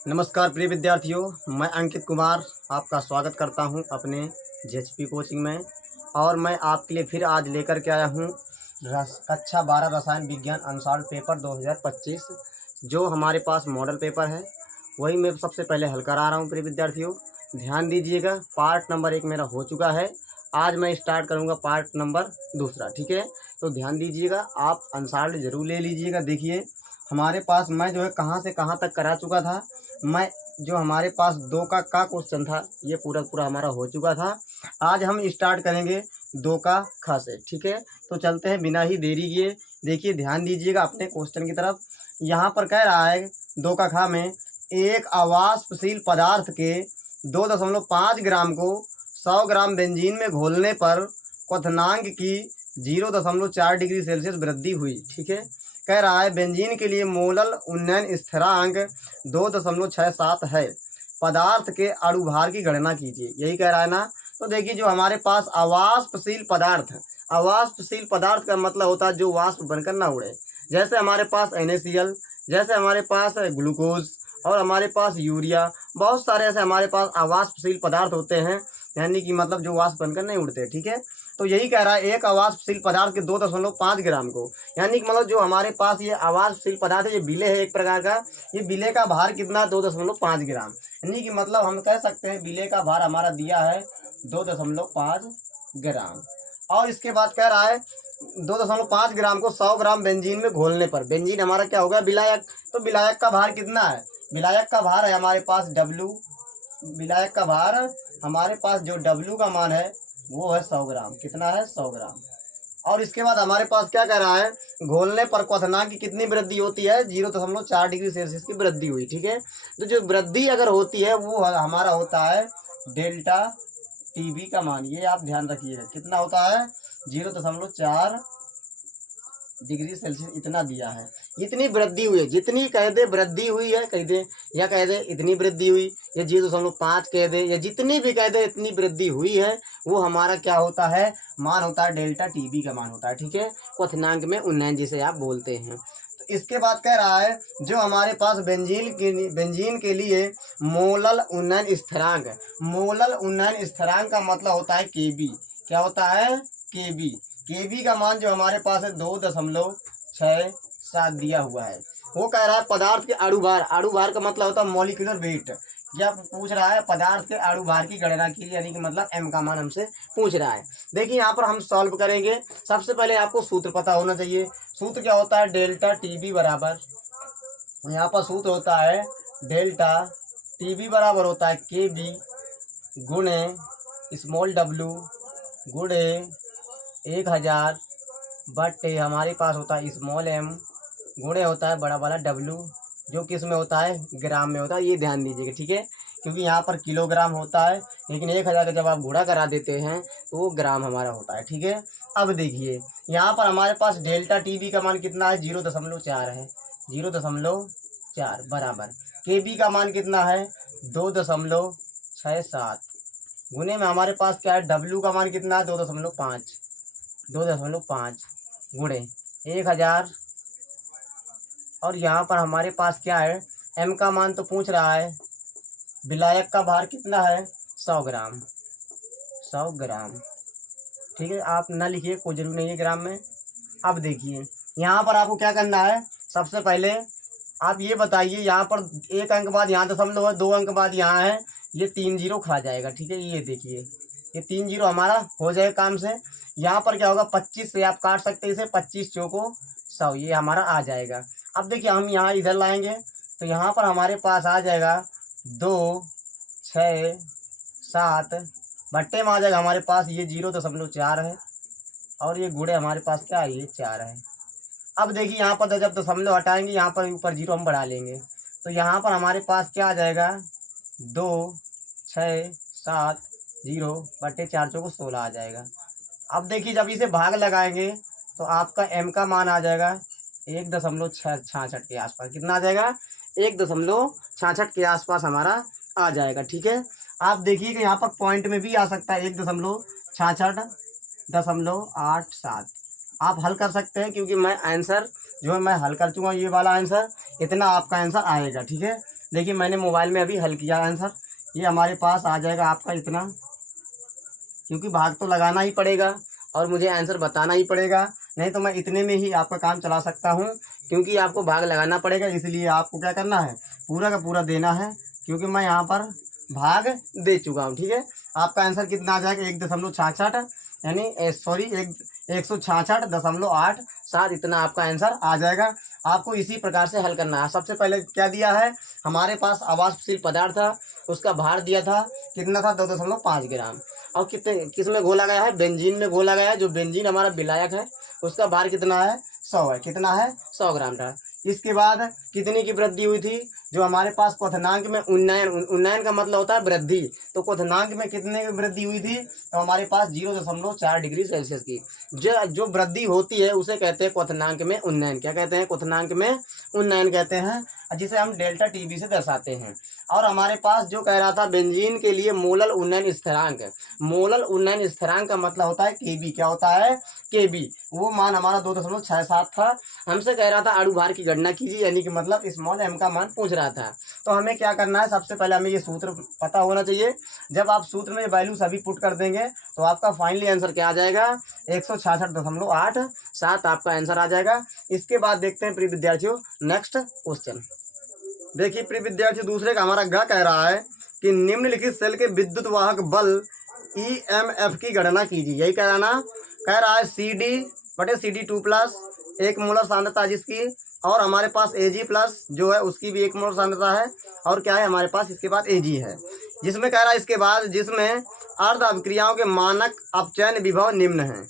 नमस्कार प्रिय विद्यार्थियों, मैं अंकित कुमार आपका स्वागत करता हूं अपने जेएचपी कोचिंग में। और मैं आपके लिए फिर आज लेकर के आया हूं कक्षा 12 रसायन विज्ञान अनसॉल्व्ड पेपर 2025। जो हमारे पास मॉडल पेपर है वही मैं सबसे पहले हल करा रहा हूं। प्रिय विद्यार्थियों ध्यान दीजिएगा, पार्ट नंबर 1 मेरा हो चुका है। आज मैं स्टार्ट करूँगा पार्ट नंबर 2। ठीक है, तो ध्यान दीजिएगा, आप अनसॉल्व्ड जरूर ले लीजिएगा। देखिए हमारे पास मैं जो है कहाँ से कहाँ तक करा चुका था। मैं जो हमारे पास 2 का क्वेश्चन था ये पूरा पूरा हमारा हो चुका था। आज हम स्टार्ट करेंगे 2 का ख से। ठीक है, तो चलते हैं बिना ही देरी किए। देखिए ध्यान दीजिएगा अपने क्वेश्चन की तरफ। यहाँ पर कह रहा है 2 का ख में एक अवाष्पशील पदार्थ के 2.5 ग्राम को 100 ग्राम बेंजीन में घोलने पर क्वथनांक की 0.4 डिग्री सेल्सियस वृद्धि हुई। ठीक है, कह रहा है बेंजीन के लिए मोलल उन्नयन स्थिरांक 2.67 है। पदार्थ के अणुभार की गणना कीजिए, यही कह रहा है ना। तो देखिए जो हमारे पास अवाष्पशील पदार्थ है, अवाष्पशील पदार्थ का मतलब होता है जो वाष्प बनकर ना उड़े। जैसे हमारे पास NaCl, जैसे हमारे पास ग्लूकोज और हमारे पास यूरिया, बहुत सारे ऐसे हमारे पास अवाष्पशील पदार्थ होते हैं, यानी कि मतलब जो वाष्प बनकर नहीं उड़ते। ठीक है, तो यही कह रहा है एक अवाष्पशील पदार्थ के 2.5 ग्राम को, यानी कि मतलब जो हमारे पास ये अवाष्पशील पदार्थ है, ये विलेय है एक प्रकार का। ये विलेय का भार कितना, 2.5 ग्राम। यानी कि मतलब हम कह सकते हैं विलेय का भार हमारा दिया है 2.5 ग्राम। और इसके बाद कह रहा है 2.5 ग्राम को 100 ग्राम बेंजीन में घोलने पर, बेंजीन हमारा क्या होगा, विलायक। तो विलायक का भार कितना है, विलायक का भार है हमारे पास W। विलायक का भार हमारे पास जो W का मान है वो है 100 ग्राम। कितना है, 100 ग्राम। और इसके बाद हमारे पास क्या कह रहा है, घोलने पर क्वथनांक की कितनी वृद्धि होती है, 0.4 डिग्री सेल्सियस की वृद्धि हुई। ठीक है, तो जो वृद्धि अगर होती है वो हमारा होता है डेल्टा टीबी का मान। ये आप ध्यान रखिएगा, कितना होता है, 0.4 डिग्री सेल्सियस इतना दिया है। इतनी वृद्धि हुई है, जितनी कह दे वृद्धि हुई है कह दे, या कह दे इतनी वृद्धि हुई, या 0.5 कह दे, या जितनी भी कह दे इतनी वृद्धि हुई है, वो हमारा क्या होता है, मान होता है डेल्टा टीबी का मान होता है। ठीक है, क्वथनांक में उन्नयन जिसे आप बोलते हैं। तो इसके बाद कह रहा है जो हमारे पास बेंजीन के लिए मोलल उन्नयन स्थिरांक, मोलल उन्नयन स्थिरांक का मतलब होता है केबी। क्या होता है, केबी। केबी का मान जो हमारे पास है 2.67 दिया हुआ है। वो कह रहा है पदार्थ के अणुभार, अणुभार का मतलब होता है मॉलिक्यूलर वेट। क्या पूछ रहा है, पदार्थ के अणुभार की गणना कीजिए, यानी कि मतलब m का मान हमसे पूछ रहा है। देखिए यहाँ पर हम सॉल्व करेंगे। सबसे पहले आपको सूत्र पता होना चाहिए। सूत्र क्या होता है, डेल्टा टीबी बराबर, यहाँ पर सूत्र होता है डेल्टा टीबी बराबर होता है केबी गुणे स्मॉल w गुणे 1000 बटे हमारे पास होता है स्मॉल m गुणे होता है बड़ा वाला W, जो किस में होता है, ग्राम में होता है। ये ध्यान दीजिएगा। ठीक है, क्योंकि यहाँ पर किलोग्राम होता है, लेकिन 1000 का जब आप गुणा करा देते हैं तो वो ग्राम हमारा होता है। ठीक है, अब देखिए यहाँ पर हमारे पास डेल्टा टीबी का मान कितना है, 0.4 है, 0.4 बराबर केबी का मान कितना है, 2.67 गुने में हमारे पास क्या है, W का मान कितना है, 2.5 गुणे 1000। और यहाँ पर हमारे पास क्या है, m का मान तो पूछ रहा है, विलायक का भार कितना है, 100 ग्राम, 100 ग्राम। ठीक है, आप ना लिखिए, कोई जरूरी नहीं है ग्राम में। अब देखिए यहाँ पर आपको क्या करना है, सबसे पहले आप ये बताइए, यहाँ पर 1 अंक बाद यहाँ दशमलव है, 2 अंक बाद यहाँ है, ये 3 जीरो खा जाएगा। ठीक है, ये देखिए ये 3 जीरो हमारा हो जाएगा काम से। यहाँ पर क्या होगा, 25 से आप काट सकते हैं इसे, 25 चौको 100, ये हमारा आ जाएगा। अब देखिए हम यहाँ इधर लाएंगे तो यहाँ पर हमारे पास आ जाएगा 2 6 7 भट्टे में आ जाएगा हमारे पास ये 0.4 है, और ये गुणे हमारे पास क्या है, ये 4 है। अब देखिए यहाँ पर जब दशमलव हटाएंगे, यहाँ पर ऊपर जीरो हम बढ़ा लेंगे, तो यहाँ पर हमारे पास क्या आ जाएगा, 2 6 7 0 बटे 4 चौको 16 आ जाएगा। अब देखिए जब इसे भाग लगाएंगे तो आपका m का मान आ जाएगा 1.66 के आसपास। कितना आ जाएगा, 1.66 के आसपास हमारा आ जाएगा। ठीक है, आप देखिए कि यहाँ पर पॉइंट में भी आ सकता है 1.66.87 आप हल कर सकते हैं, क्योंकि मैं आंसर जो है मैं हल कर चुका हूँ, ये वाला आंसर, इतना आपका आंसर आएगा। ठीक है, देखिए मैंने मोबाइल में अभी हल किया आंसर, ये हमारे पास आ जाएगा आपका इतना, क्योंकि भाग तो लगाना ही पड़ेगा और मुझे आंसर बताना ही पड़ेगा, नहीं तो मैं इतने में ही आपका काम चला सकता हूँ, क्योंकि आपको भाग लगाना पड़ेगा, इसलिए आपको क्या करना है, पूरा का पूरा देना है, क्योंकि मैं यहाँ पर भाग दे चुका हूँ। ठीक है, आपका आंसर कितना आ जाएगा, 1.66, यानी सॉरी 166.87, इतना आपका आंसर आ जाएगा। आपको इसी प्रकार से हल करना है। सबसे पहले क्या दिया है, हमारे पास आवासशील पदार्थ था, उसका भार दिया था कितना था, 2.5 ग्राम, और कितने किस में घोला गया है, बेंजीन में घोला गया है। जो बेंजीन हमारा विलायक है उसका भार कितना है, 100 है, कितना है, 100 ग्राम था। इसके बाद कितनी की वृद्धि हुई थी, जो हमारे पास क्वथनांक में उन्नयन, उन्नयन का मतलब होता है वृद्धि, तो क्वथनांक में कितने की वृद्धि हुई थी, तो हमारे पास 0.4 डिग्री सेल्सियस की जो वृद्धि होती है उसे कहते हैं क्वथनांक में उन्नयन। क्या कहते हैं, क्वथनांक में उन्नयन कहते हैं, जिसे हम डेल्टा टीबी से दर्शाते हैं। और हमारे पास जो कह रहा था बेंजीन के लिए मोलल उन्नयन स्थिरांक, मोलल उन्नयन स्थिरांक का मतलब होता है केबी। क्या होता है, केबी। वो मान हमारा 2.67 था। हमसे कह रहा था अणु भार की गणना कीजिए, यानी कि मतलब स्मॉल एम का मान पूछ रहा था। तो हमें क्या करना है, सबसे पहले हमें ये सूत्र पता होना चाहिए। जब आप सूत्र में वैल्यू सभी पुट कर देंगे तो आपका फाइनली आंसर क्या आ जाएगा, 166.87 आपका आंसर आ जाएगा। इसके बाद देखते हैं प्रिय विद्यार्थियों नेक्स्ट क्वेश्चन। देखिए प्रिय विद्यार्थियों, दूसरे का हमारा ग कह रहा है कि निम्नलिखित सेल के विद्युत वाहक बल EMF की गणना कीजिए। यही कह रहा है CD/CD2+, 1 मोलर सांद्रता जिसकी, और हमारे पास Ag+ जो है उसकी भी 1 मोलर सांद्रता है, और क्या है हमारे पास इसके बाद Ag है, जिसमें कह रहा है इसके बाद जिसमें अर्ध अभिक्रियाओं के मानक अपचयन विभव निम्न है।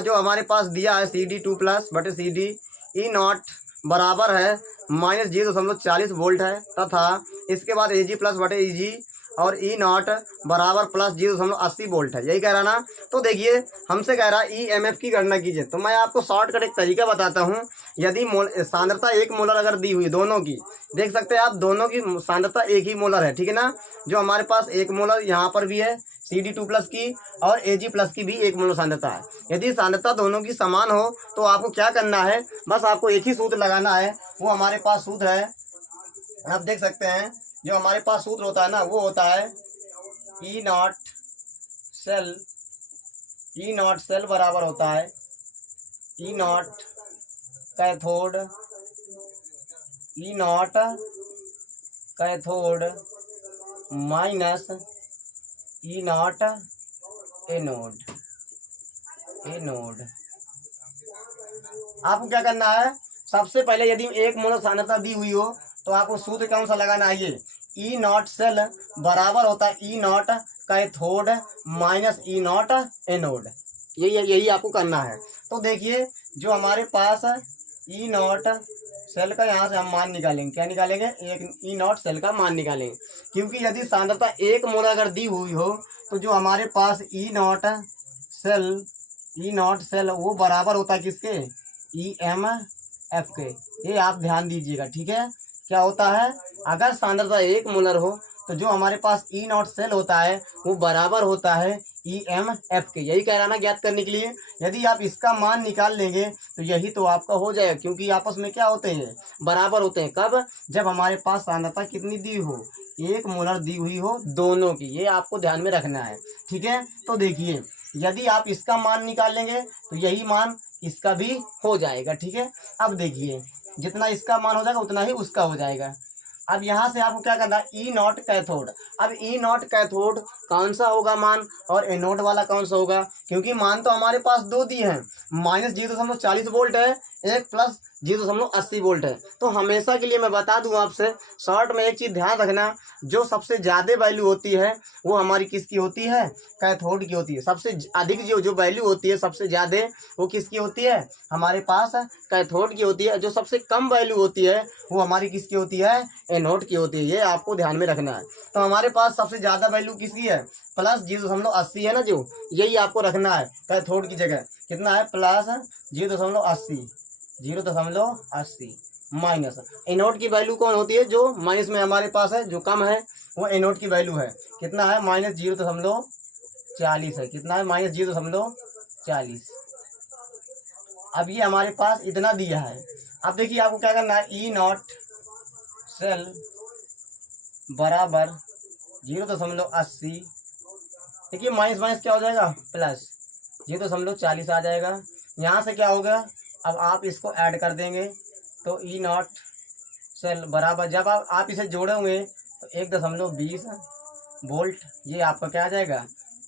जो हमारे पास दिया है CD2+/CD, E0 बराबर है -0.40 वोल्ट है, तथा इसके बाद Ag+/Eg और E0 बराबर +0.80 वोल्ट है। यही कह रहा ना। तो देखिए हमसे कह रहा है EMF की गणना कीजिए, तो मैं आपको शॉर्टकट एक तरीका बताता हूँ। यदि सांद्रता 1 मोलर अगर दी हुई, दोनों की देख सकते हैं आप, दोनों की सांद्रता 1 ही मोलर है, ठीक है ना। जो हमारे पास 1 मोलर यहाँ पर भी है CD2+ की, और Ag+ की भी 1 मोलर सांद्रता है। यदि सांद्रता दोनों की समान हो तो आपको क्या करना है, बस आपको एक ही सूत्र लगाना है। वो हमारे पास सूत्र है, आप देख सकते हैं, जो हमारे पास सूत्र होता है ना, वो होता है E0 सेल बराबर होता है E0 cathode minus E0 anode. आपको क्या करना है, सबसे पहले यदि 1 मोलर सांद्रता दी हुई हो तो आपको सूत्र कौन सा लगाना है, ये E0 सेल बराबर होता है E0 cathode minus E0 anode. यही आपको करना है। तो देखिए जो हमारे पास E0 सेल का यहाँ से हम मान निकालेंगे, क्या निकालेंगे, एक E0 सेल का मान निकालेंगे, क्योंकि यदि सांद्रता 1 मोलर अगर दी हुई हो तो जो हमारे पास E0 सेल वो बराबर होता है किसके, EMF के। ये आप ध्यान दीजिएगा, ठीक है। क्या होता है, अगर सांद्रता 1 मोलर हो तो जो हमारे पास E0 सेल होता है वो बराबर होता है EMF के। यही कह रहा ना ज्ञात करने के लिए। यदि आप इसका मान निकाल लेंगे तो यही तो आपका हो जाएगा, क्योंकि आपस में क्या होते हैं, बराबर होते हैं। कब, जब हमारे पास सांद्रता कितनी दी हो, 1 मोलर दी हुई हो दोनों की। ये आपको ध्यान में रखना है, ठीक है। तो देखिए यदि आप इसका मान निकाल लेंगे तो यही मान इसका भी हो जाएगा, ठीक है। अब देखिए जितना इसका मान हो जाएगा उतना ही उसका हो जाएगा। अब यहाँ से आपको क्या करना है, E0 कैथोड। अब E0 कैथोड कौन सा होगा मान, और एनोड वाला कौन सा होगा, क्योंकि मान तो हमारे पास दो दिए हैं, -0.40 वोल्ट है, एक +0.80 वोल्ट है। तो हमेशा के लिए मैं बता दूं आपसे, शॉर्ट में एक चीज ध्यान रखना, जो सबसे ज्यादा वैल्यू होती है वो हमारी किसकी होती है, कैथोड की होती है। सबसे अधिक जो वैल्यू होती है सबसे ज्यादा, वो किसकी होती है, हमारे पास कैथोड की होती है। जो सबसे कम वैल्यू होती है वो हमारी किसकी होती है, एनोड की होती है। ये आपको ध्यान में रखना है। तो हमारे पास सबसे ज्यादा वैल्यू किसकी है, +0.80 है ना, जो यही आपको रखना है कैथोड की जगह। कितना है, +0.80 माइनस एनोड की वैल्यू कौन होती है, जो माइनस में हमारे पास है, जो कम है वो एनोड की वैल्यू है। कितना है, -0.40 है। कितना है, -0.40। अब ये हमारे पास इतना दिया है। अब देखिए आपको क्या करना है, E0 सेल बराबर 0.80। देखिए माइनस माइनस क्या हो जाएगा प्लस 0.40 आ जाएगा। यहाँ से क्या होगा, अब आप इसको ऐड कर देंगे तो ई नॉट सेल बराबर, जब आप इसे जोड़ोगे तो 1.20 वोल्ट, ये आपका क्या आ जाएगा,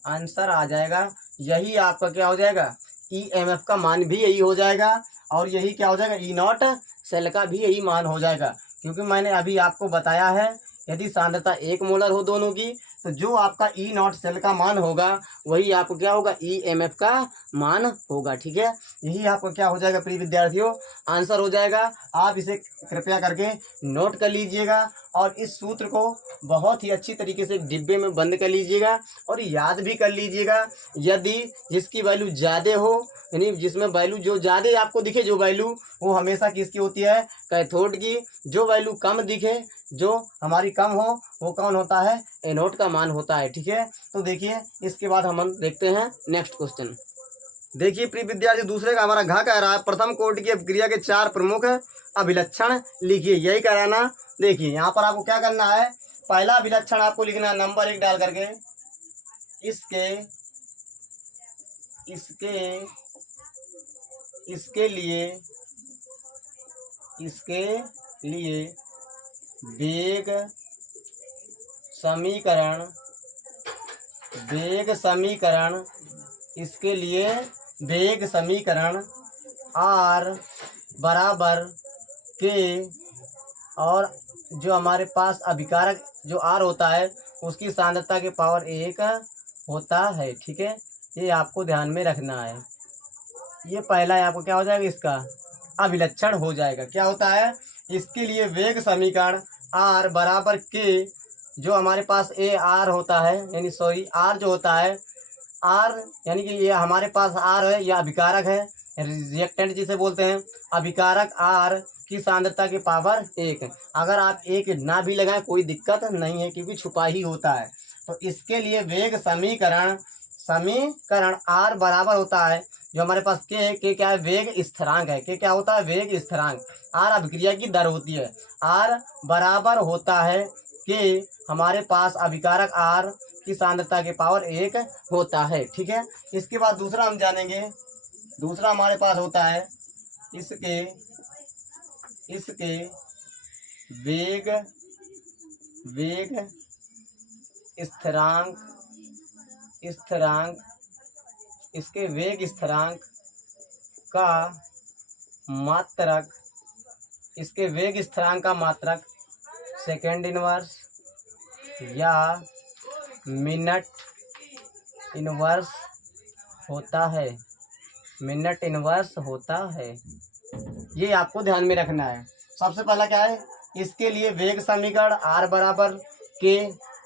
आंसर आ जाएगा। यही आपका क्या हो जाएगा, ईएमएफ का मान भी यही हो जाएगा, और यही क्या हो जाएगा, ई नॉट सेल का भी यही मान हो जाएगा। क्योंकि मैंने अभी आपको बताया है यदि सांद्रता 1 मोलर हो दोनों की, तो जो आपका ई नॉट सेल का मान होगा वही आपको क्या होगा, ईएमएफ का मान होगा। ठीक है, यही आपको क्या हो जाएगा प्रिय विद्यार्थियों, आंसर हो जाएगा। आप इसे कृपया करके नोट कर लीजिएगा और इस सूत्र को बहुत ही अच्छी तरीके से डिब्बे में बंद कर लीजिएगा और याद भी कर लीजिएगा। यदि जिसकी वैल्यू ज़्यादा हो, यानी जिसमें वैल्यू जो ज़्यादा आपको दिखे, जो वैल्यू, वो हमेशा किसकी होती है, कैथोड की। जो वैल्यू कम दिखे, जो हमारी कम हो, वो कौन होता है, एनोड का मान होता है। ठीक है, तो देखिए इसके बाद हम देखते हैं नेक्स्ट क्वेश्चन। देखिए प्रिय विद्यार्थी, दूसरे का हमारा घ कह रहा है प्रथम कोटि की अभिक्रिया के 4 प्रमुख अभिलक्षण लिखिए, यही कह रहा है ना। देखिए यहाँ पर आपको क्या करना है, पहला अभिलक्षण आपको लिखना है नंबर 1 डाल करके, इसके लिए वेग समीकरण इसके लिए वेग समीकरण R बराबर के, और जो हमारे पास अभिकारक जो R होता है उसकी सांद्रता के पावर 1 होता है। ठीक है, ये आपको ध्यान में रखना है। ये पहला आपको क्या हो जाएगा, इसका अभिलक्षण हो जाएगा। क्या होता है, इसके लिए वेग समीकरण R बराबर के, जो हमारे पास AR होता है, यानी R जो होता है, R यानी कि ये हमारे पास R है, यह अभिकारक है, रिएक्टेंट जिसे बोलते हैं, अभिकारक R की सांद्रता के पावर 1। अगर आप 1 ना भी लगाएं कोई दिक्कत नहीं है, क्योंकि छुपा ही होता है। तो इसके लिए वेग समीकरण R बराबर होता है, जो हमारे पास के क्या है, वेग स्थिरांक है। के क्या होता है, वेग स्थिरांक। R अभिक्रिया की दर होती है। R बराबर होता है कि हमारे पास अभिकारक R की सांद्रता के पावर 1 होता है। ठीक है, इसके बाद दूसरा हम जानेंगे। दूसरा हमारे पास होता है इसके वेग स्थिरांक इसके वेग स्थिरांक का मात्रक, इसके वेग स्थिरांक का मात्रक सेकेंड इनवर्स या मिनट इनवर्स होता है। मिनट इनवर्स होता है, ये आपको ध्यान में रखना है। सबसे पहला क्या है, इसके लिए वेग समीकरण R बराबर के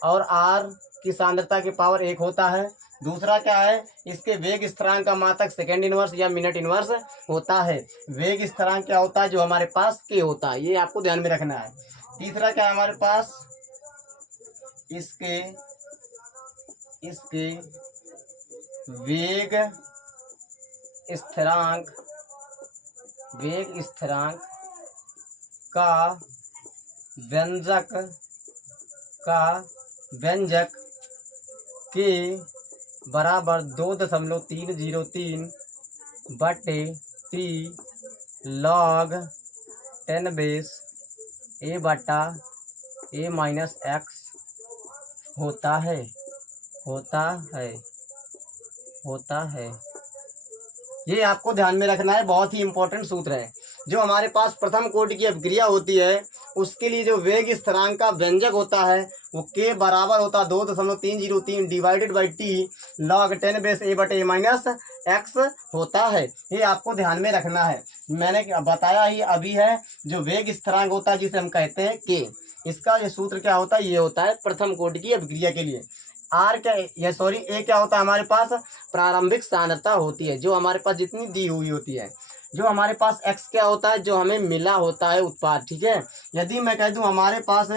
और R की सांद्रता के पावर 1 होता है। दूसरा क्या है, इसके वेग स्थिरांक का मात्रक सेकेंड इनवर्स या मिनट इनवर्स होता है। वेग स्थिरांक क्या होता है, जो हमारे पास के होता है, ये आपको ध्यान में रखना है। तीसरा क्या है हमारे पास, इसके वेग स्थिरांक का व्यंजक के बराबर 2.303 बटे T log 10 बेस A बटा A माइनस एक्स होता है। ये आपको ध्यान में रखना है, बहुत ही इंपॉर्टेंट सूत्र है। जो हमारे पास प्रथम कोटि की अभिक्रिया होती है उसके लिए जो वेग स्थिरांक का व्यंजक होता है वो के बराबर होता है 2.303 divided by T log 10 base A बटे A माइनस एक्स होता है। ये आपको ध्यान में रखना है। मैंने बताया ही अभी है, जो वेग स्थिरांक होता है जिसे हम कहते हैं के, इसका ये सूत्र क्या होता है, ये होता है प्रथम कोटि की अभिक्रिया के लिए। ए क्या होता है, हमारे पास प्रारंभिक सांद्रता होती है जो हमारे पास जितनी दी हुई होती है। जो हमारे पास एक्स क्या होता है, जो हमें मिला होता है उत्पाद। ठीक है, यदि मैं कह दूं हमारे पास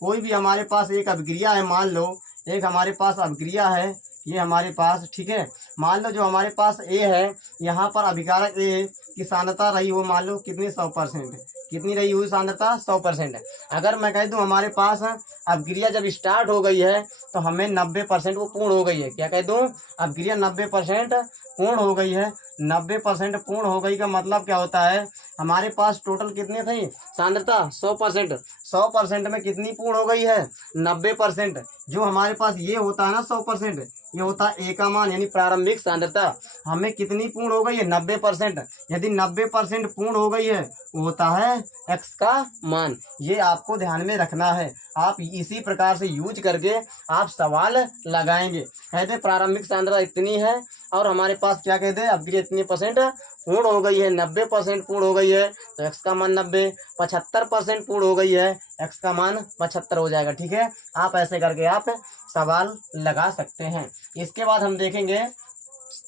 कोई भी हमारे पास एक अभिक्रिया है, मान लो एक हमारे पास अभिक्रिया है ये हमारे पास, ठीक है। मान लो जो हमारे पास ए है, यहाँ पर अभिकारक ए की सांद्रता रही हो, मान लो कितनी, 100%। कितनी रही हुई सांद्रता, 100%। अगर मैं कह दूं हमारे पास अपक्रिया जब स्टार्ट हो गई है तो हमें 90% वो पूर्ण हो गई है। क्या कह दूं, अपक्रिया 90% पूर्ण हो गई है। 90% पूर्ण हो गई का मतलब क्या होता है, हमारे पास टोटल कितनी थी सांद्रता, 100%। 100% में कितनी पूर्ण हो गई है, 90%। जो हमारे पास ये होता है ना 100%, ये होता है ए का मान यानी प्रारंभिक सांद्रता। हमें कितनी पूर्ण हो गई है, 90%। यदि 90% पूर्ण हो गई है वो होता है एक्स का मान। ये आपको ध्यान में रखना है। आप इसी प्रकार से यूज करके आप सवाल लगाएंगे। कहते प्रारंभिक सांद्रता इतनी है और हमारे पास क्या कहते हैं, अपक्रिया इतनी % पूर्ण हो गई है, 90% पूर्ण हो गई है तो एक्स का मान 90। 75% पूर्ण हो गई है, एक्स का मान 75 हो जाएगा। ठीक है, आप ऐसे करके आप सवाल लगा सकते हैं। इसके बाद हम देखेंगे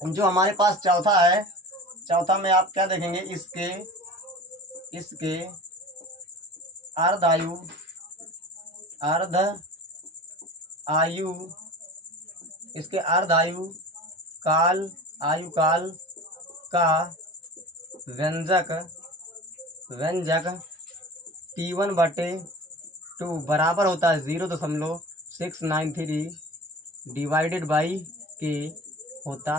जो हमारे पास चौथा है। चौथा में आप क्या देखेंगे, इसके अर्ध आयु आयु काल का व्यंजक T1/2 बराबर होता है 0.693 डिवाइडेड बाई के होता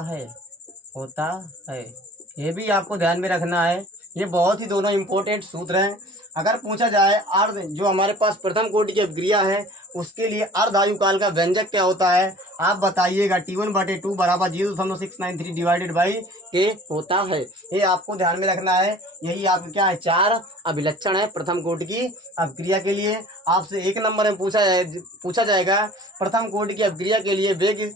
है। ये भी आपको ध्यान में रखना है। ये बहुत ही दोनों इंपॉर्टेंट सूत्र हैं। अगर पूछा जाए अर्ध, जो हमारे पास प्रथम कोटि की अपक्रिया है उसके लिए अर्ध आयु काल का व्यंजक क्या होता है, आप बताइएगा। T1/2 बराबर 0.693 डिवाइडेड बाई के होता है। ये आपको ध्यान में रखना है। यही आपके क्या है, 4 अभिलक्षण है प्रथम कोटि की अपक्रिया के लिए। आपसे 1 नंबर में पूछा जाएगा प्रथम कोटि की अपक्रिया के लिए वेग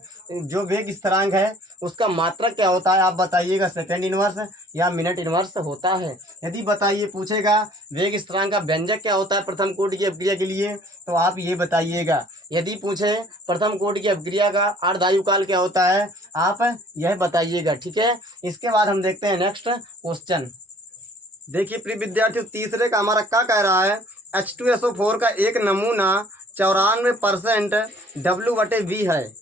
स्थिरांक है उसका मात्रक क्या होता है, आप बताइएगा। सेकंड इनवर्स या मिनट इनवर्स होता है। यदि बताइए पूछेगा वेग स्थिरांक का व्यंजक क्या होता है प्रथम कोटि की अपक्रिया के लिए, तो आप ये बताइएगा। यदि पूछे प्रथम कोटि की अपक्रिया का अर्ध आयु काल क्या होता है, आप यह बताइएगा। ठीक है, इसके बाद हम देखते हैं नेक्स्ट क्वेश्चन। देखिए प्रिय विद्यार्थियों, तीसरे का हमारा क्या कह रहा है, H2SO4 का एक नमूना 94% W/V है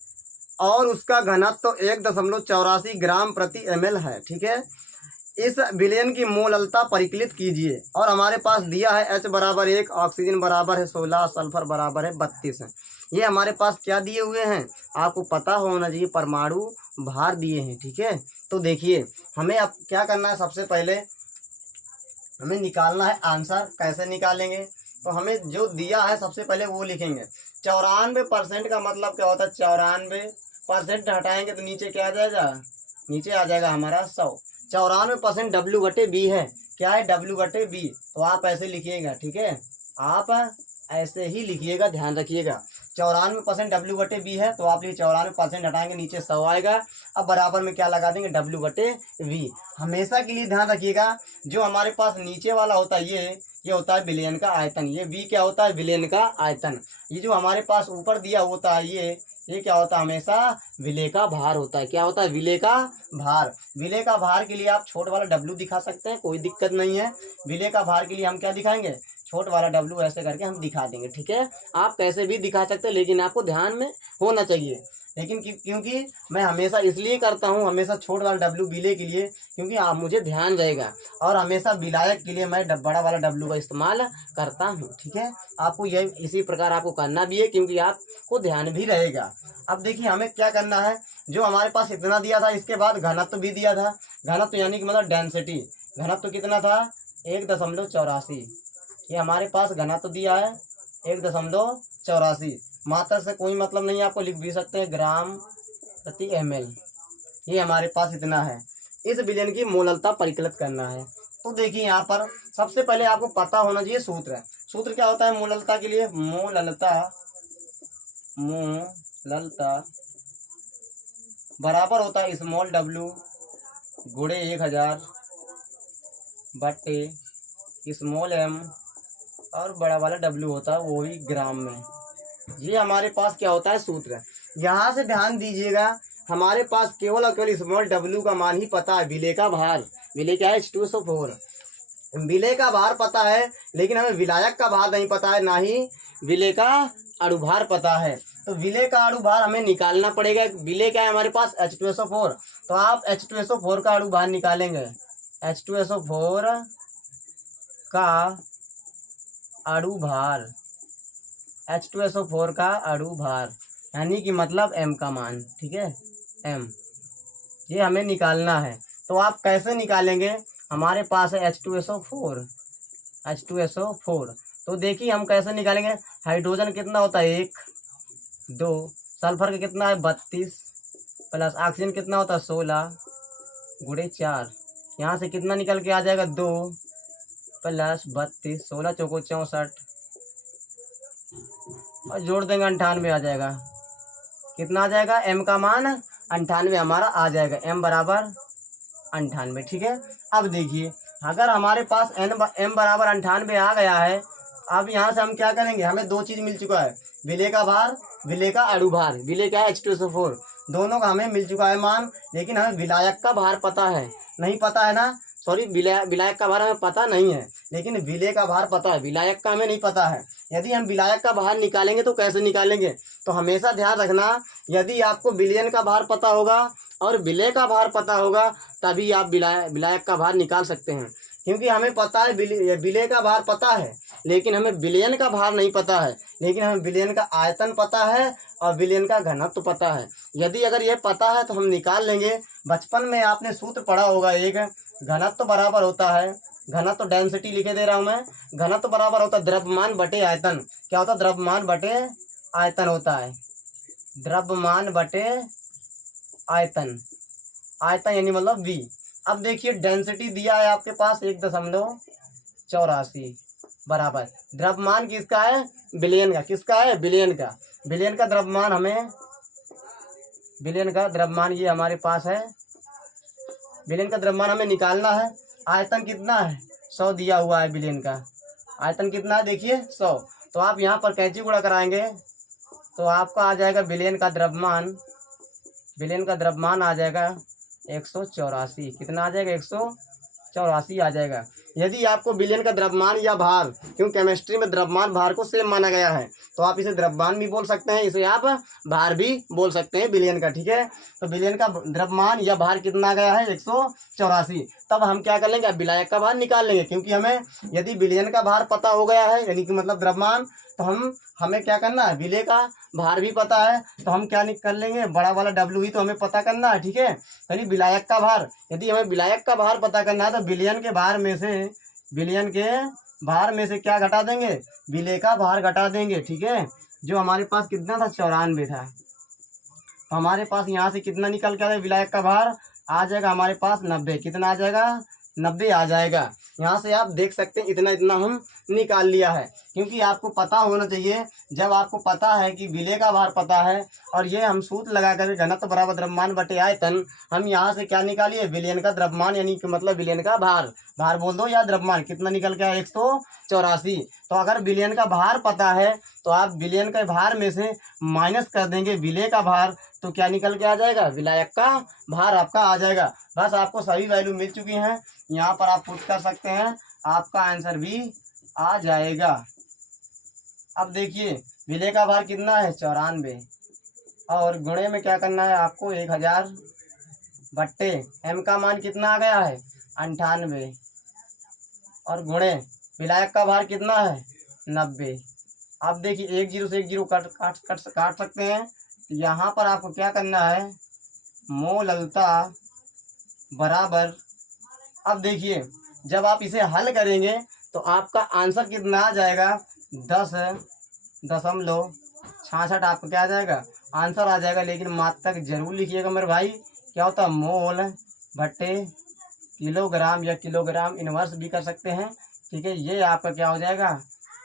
और उसका घनत्व 1.84 ग्राम प्रति ml है। ठीक है, इस विलयन की मोललता परिकलित कीजिए। और हमारे पास दिया है H बराबर 1, ऑक्सीजन बराबर है 16, सल्फर बराबर है 32 है। ये हमारे पास क्या दिए हुए हैं, आपको पता होना चाहिए, परमाणु भार दिए हैं। ठीक है, तो देखिए हमें अब क्या करना है, सबसे पहले हमें निकालना है आंसर। कैसे निकालेंगे, तो हमें जो दिया है सबसे पहले वो लिखेंगे। 94% का मतलब क्या होता है, 94% हटाएंगे तो नीचे क्या आ जाएगा, नीचे आ जाएगा हमारा 100। 94% W/V है। क्या है, W/V, तो आप ऐसे लिखिएगा। ठीक है, आप ऐसे ही लिखिएगा, ध्यान रखिएगा। 94% W/V है तो आप ये 94% हटाएंगे, नीचे 100 आएगा। अब बराबर में क्या लगा देंगे, W/V। हमेशा के लिए ध्यान रखिएगा, जो हमारे पास नीचे वाला होता है ये होता है विलयन का आयतन। ये V क्या होता है, विलयन का आयतन। ये जो हमारे पास ऊपर दिया होता है ये क्या होता है, हमेशा विलेय का भार होता है। क्या होता है, विलेय का भार। विलेय का भार के लिए आप छोट वाला W दिखा सकते हैं, कोई दिक्कत नहीं है। विलेय का भार के लिए हम क्या दिखाएंगे, छोट वाला W ऐसे करके हम दिखा देंगे। ठीक है, आप कैसे भी दिखा सकते हैं, लेकिन आपको ध्यान में होना चाहिए। लेकिन क्योंकि मैं हमेशा इसलिए करता हूँ, हमेशा छोट वाला W विलेय के लिए, क्योंकि आप मुझे ध्यान रहेगा। और हमेशा विलायक के लिए मैं बड़ा वाला W का इस्तेमाल करता हूँ। ठीक है, आपको यह इसी प्रकार आपको करना भी है, क्योंकि आपको ध्यान भी रहेगा। अब देखिए हमें क्या करना है, जो हमारे पास इतना दिया था, इसके बाद घनत्व भी दिया था। घनत्व यानी कि मतलब डेंसिटी, घनत्व कितना था, 1.84। ये हमारे पास घनत्व दिया है 1.84। मात्रा से कोई मतलब नहीं, आपको लिख भी सकते हैं, ग्राम प्रति ml। ये हमारे पास इतना है। इस विलयन की मोललता परिकलित करना है। तो देखिए यहाँ पर सबसे पहले आपको पता होना चाहिए सूत्र। सूत्र क्या होता है मोललता के लिए, मोललता बराबर होता है स्मॉल w गुणे 1000 बटे स्मॉल m और बड़ा वाला W होता है वो ही ग्राम में। ये हमारे पास क्या होता है सूत्र। यहाँ से ध्यान दीजिएगा, हमारे पास केवल और केवल स्मॉल W का मान ही पता है। विलेय का भार, विलेय क्या है, H2SO4। विलेय का भार पता है, लेकिन हमें विलायक का भार नहीं पता है, ना ही विलेय का अणुभार पता है। तो विलेय का अणु भार हमें निकालना पड़ेगा। विलेय क्या है हमारे पास H2SO4, तो आप H2SO4 का अणु भार निकालेंगे। H2SO4 का अणु भार, H2SO4 का अणु भार यानी कि मतलब M का मान, ठीक है, M ये हमें निकालना है। तो आप कैसे निकालेंगे, हमारे पास है H2SO4, H2SO4, तो देखिए हम कैसे निकालेंगे। हाइड्रोजन कितना होता है 1 2, सल्फर का कितना है 32, प्लस ऑक्सीजन कितना होता है 16 गुणे 4, यहाँ से कितना निकल के आ जाएगा 2 प्लस 32, 16 चौको 64 और जोड़ देंगे 98 आ जाएगा। कितना आ जाएगा, M का मान 98 हमारा आ जाएगा, M बराबर 98, ठीक है। अब देखिए अगर हमारे पास M बराबर 98 आ गया है, अब यहाँ से हम क्या करेंगे, हमें दो चीज़ मिल चुका है, विलेय का भार, विलेय का अणु भार। विलेय क्या है H2SO4, दोनों का हमें मिल चुका है मान, लेकिन हमें विलायक का भार पता है, नहीं पता है ना, सॉरी विलायक का भार हमें पता नहीं है, लेकिन विलेय का भार पता है, विलायक का हमें नहीं पता है। यदि हम विलायक का भार निकालेंगे तो कैसे निकालेंगे, तो हमेशा ध्यान रखना, यदि आपको विलयन का भार पता होगा और विलेय का भार पता होगा तभी आप विलायक का भार निकाल सकते हैं। क्योंकि हमें पता है विलेय का भार पता है, लेकिन हमें विलयन का भार नहीं पता है, लेकिन हमें विलयन का आयतन पता है और विलयन का घनत्व पता है। यदि अगर ये पता है तो हम निकाल लेंगे। बचपन में आपने सूत्र पढ़ा होगा, एक घनत्व बराबर होता है, घनत्व डेंसिटी लिखे दे रहा हूं मैं, घनत्व बराबर होता है द्रव्यमान बटे आयतन। क्या होता है, द्रव्यमान बटे आयतन होता है, द्रव्यमान बटे आयतन, आयतन यानी मतलब V। अब देखिए डेंसिटी दिया है आपके पास 1.84 बराबर, द्रव्यमान किसका है, विलयन का, किसका है, विलयन का। विलयन का द्रव्यमान हमें, विलयन का द्रव्यमान ये हमारे पास है, विलयन का द्रव्यमान हमें निकालना है। आयतन कितना है 100 दिया हुआ है, विलयन का आयतन कितना है देखिए 100, तो आप यहाँ पर कैंची गुणा कराएंगे तो आपका आ जाएगा विलयन का द्रव्यमान, विलयन का द्रव्यमान आ जाएगा 184, कितना आ जाएगा 184 आ जाएगा। यदि आपको विलयन का द्रव्यमान या भार, क्योंकि केमिस्ट्री में द्रव्यमान भार को सेम माना गया है, तो आप इसे द्रव्यमान भी बोल सकते हैं, इसे आप भार भी बोल सकते हैं विलयन का, ठीक है। तो विलयन का द्रव्यमान या भार कितना गया है 184। तब हम क्या कर लेंगे, अब विलायक का भार निकाल लेंगे, क्योंकि हमें यदि विलयन का भार पता हो गया है यानी कि मतलब द्रव्यमान, तो हमें क्या करना है, विलेय का भार भी पता है, तो हम क्या कर लेंगे, बड़ा वाला W ही तो हमें पता करना है, ठीक है। यानी विलायक का भार, यदि हमें विलायक का भार पता करना है तो विलयन के भार में से, विलयन के भार में से क्या घटा देंगे, विलेय का भार घटा देंगे, ठीक है। जो हमारे पास कितना था 94 था, तो हमारे पास यहाँ से कितना निकल के आ जाएगा, विलायक का भार आ जाएगा हमारे पास 90, कितना आ जाएगा 90 आ जाएगा। यहाँ से आप देख सकते हैं इतना इतना हम निकाल लिया है, क्योंकि आपको पता होना चाहिए, जब आपको पता है कि विलेय का भार पता है और ये हम सूत्र लगा कर घनत्व बराबर द्रव्यमान बटे आयतन, हम यहाँ से क्या निकालिए, विलयन का द्रव्यमान यानी कि मतलब विलयन का भार, भार बोल दो या द्रव्यमान, कितना निकल के आया 184। तो अगर विलयन का भार पता है तो आप विलयन के भार में से माइनस कर देंगे विलेय का भार, तो क्या निकल के आ जाएगा, विलायक का भार आपका आ जाएगा। बस आपको सभी वैल्यू मिल चुकी हैं, यहाँ पर आप पुट कर सकते हैं, आपका आंसर भी आ जाएगा। अब देखिए विलेय का भार कितना है 94, और गुणे में क्या करना है आपको 1000 बट्टे M का मान कितना आ गया है 98, और गुणे विलायक का भार कितना है 90। अब देखिए 1 0 से 1 0 काट सकते हैं। यहाँ पर आपको क्या करना है, मोललता बराबर, अब देखिए जब आप इसे हल करेंगे तो आपका आंसर कितना आ जाएगा 10.66 आपका क्या आ जाएगा आंसर आ जाएगा। लेकिन मात्रक जरूर लिखिएगा मेरे भाई, क्या होता है मोल बट्टे किलोग्राम या किलोग्राम इनवर्स भी कर सकते हैं, ठीक है। ये आपका क्या हो जाएगा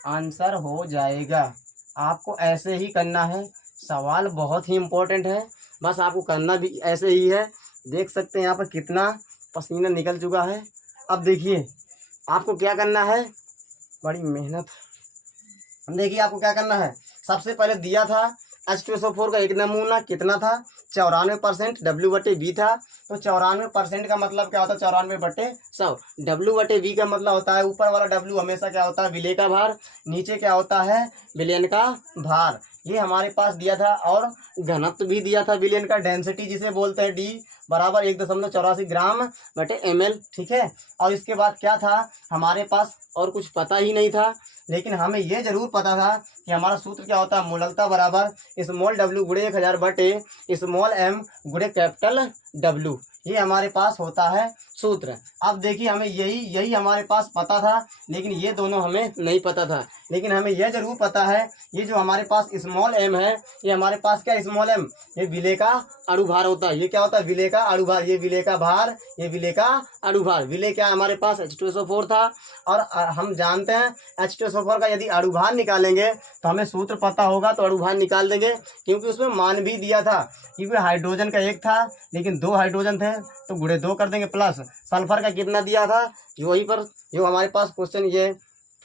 आंसर हो जाएगा। आपको ऐसे ही करना है, सवाल बहुत ही इम्पोर्टेंट है, बस आपको करना भी ऐसे ही है। देख सकते हैं यहाँ पर कितना पसीना निकल चुका है। अब देखिए आपको क्या करना है, बड़ी मेहनत, देखिए आपको क्या करना है, सबसे पहले दिया था H2SO4 का एक नमूना कितना था 94%, W/V था, तो 94% का मतलब क्या होता है 94/100। W/V का मतलब होता है ऊपर वाला W हमेशा क्या होता है विलेय का भार, नीचे क्या होता है विलयन का भार। ये हमारे पास दिया था, और घनत्व भी दिया था विलेन का, डेंसिटी जिसे बोलते हैं डी बराबर 1.84 ग्राम बटे ml, ठीक है। और इसके बाद क्या था हमारे पास, और कुछ पता ही नहीं था, लेकिन हमें ये जरूर पता था कि हमारा सूत्र क्या होता है, मोललता बराबर स्मॉल w गुणे 1000 बटे स्मॉल m गुणे कैपिटल W, ये हमारे पास होता है सूत्र। अब देखिए हमें यही हमारे पास पता था, लेकिन ये दोनों हमें नहीं पता था। लेकिन हमें यह जरूर पता है, ये जो हमारे पास स्मॉल m है, ये हमारे पास क्या स्मॉल m, ये विलेय का अणुभार होता है। ये क्या होता है, विलेय का अणुभार, ये विलेय का भार, ये विलेय का अणुभार। विलेय क्या हमारे पास H2SO4 था, और हम जानते हैं H2SO4 का यदि अणुभार निकालेंगे तो हमें सूत्र पता होगा, तो अणुभार निकाल देंगे, क्योंकि उसमें मान भी दिया था, क्योंकि हाइड्रोजन का एक था लेकिन 2 हाइड्रोजन थे, तो गुणे 2 कर देंगे, प्लस सल्फर का कितना दिया था, वहीं पर जो हमारे पास क्वेश्चन ये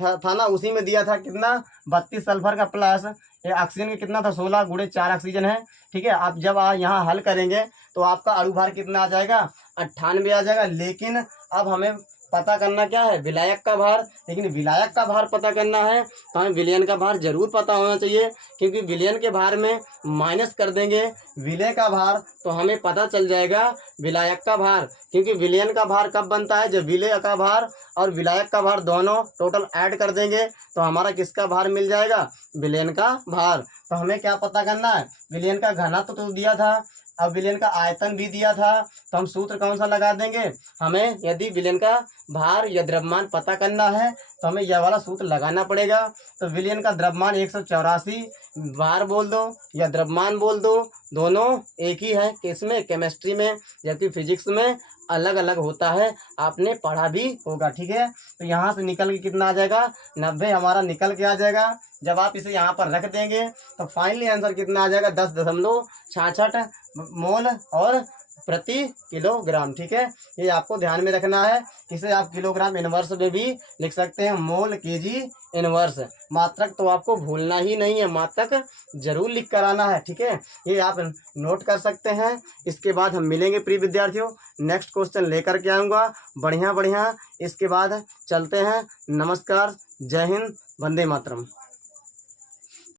था ना, उसी में दिया था कितना, 32 सल्फर का, प्लस ये ऑक्सीजन का कितना था, 16 गुणे 4 ऑक्सीजन है, ठीक है। आप जब यहाँ हल करेंगे तो आपका अणुभार कितना आ जाएगा, 98 आ जाएगा। लेकिन अब हमें पता करना क्या है, विलायक का भार। लेकिन विलायक का भार पता करना है तो हमें विलयन का भार जरूर पता होना चाहिए, क्योंकि विलयन के भार में माइनस कर देंगे विलय का भार, तो हमें पता चल जाएगा विलायक का भार। क्योंकि विलयन का भार कब बनता है, जब विलय का भार और विलायक का भार दोनों टोटल ऐड कर देंगे तो हमारा किसका भार मिल जाएगा, विलयन का भार। तो हमें क्या पता करना है, विलयन का घनत्व तो दिया था, अब विलयन का आयतन भी दिया था, तो हम सूत्र कौन सा लगा देंगे, हमें यदि विलयन का भार या द्रव्यमान पता करना है तो हमें यह वाला सूत्र लगाना पड़ेगा। तो विलयन का द्रव्यमान 184, भार बोल दो या द्रव्यमान बोल दो, दोनों एक ही है, किसमें, केमिस्ट्री में, जबकि फिजिक्स में अलग अलग होता है, आपने पढ़ा भी होगा, ठीक है। तो यहाँ से निकल के कितना आ जाएगा, 90 हमारा निकल के आ जाएगा। जब आप इसे यहाँ पर रख देंगे तो फाइनली आंसर कितना आ जाएगा, 10.66 मोल और प्रति किलोग्राम, ठीक है। ये आपको ध्यान में रखना है, इसे आप किलोग्राम इनवर्स में भी लिख सकते हैं, मोल केजी इनवर्स। मात्रक तो आपको भूलना ही नहीं है, मात्रक जरूर लिख कर आना है, ठीक है। ये आप नोट कर सकते हैं। इसके बाद हम मिलेंगे प्रिय विद्यार्थियों, नेक्स्ट क्वेश्चन लेकर के आऊँगा बढ़िया। इसके बाद चलते हैं, नमस्कार, जय हिंद, वंदे मातरम।